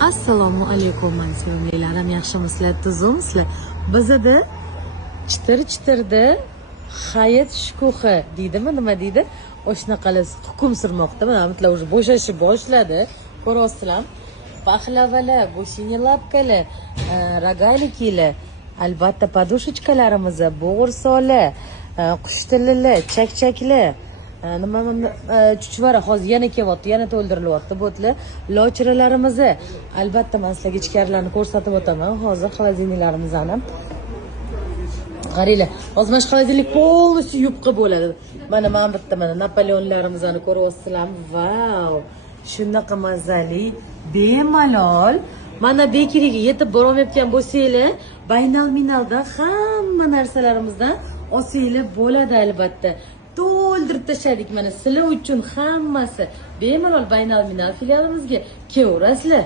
Assalomu alaykum, men sevimlilarim, yaxshimisizlar, tuzumsizlar? Bizada chitir-chitirda hayit shukuhi deydimi, nima deydi? O'shanaqalar hukm surmoqda. Mana bittlar уже bo'shashib boshladi. Ko'ryapsizlar? Pahlavalar, go'shini lapkalar, rogalikilar, albatta podushechkalarimiz, bo'g'irsoqlar, qush tililar, chakchaklar. Nima chuchvara hozir yana kelyapti, yana to'ldirilyapti bo'tlar. Lochiralarimizni albatta men sizlarga ichkarilarni ko'rsatib o'taman. Hozir xolodilniklarimizni qaranglar. Hozir mana shu xolodilnik полностью yupqa bo'ladi. Mana bitta Napoleonlarimizni ko'ryapsizlarmi? Vau! Shunaqa mazali, bemalol. Mana bekeriga yetib borolmayotgan bo'lsanglar, baynal-minaldan hamma narsalarimizdan olsanglar bo'ladi albatta. To'ldirib tashladik mana sizlar uchun hammasi. Bemalol baynal-minal filialimizga kelaverasizlar.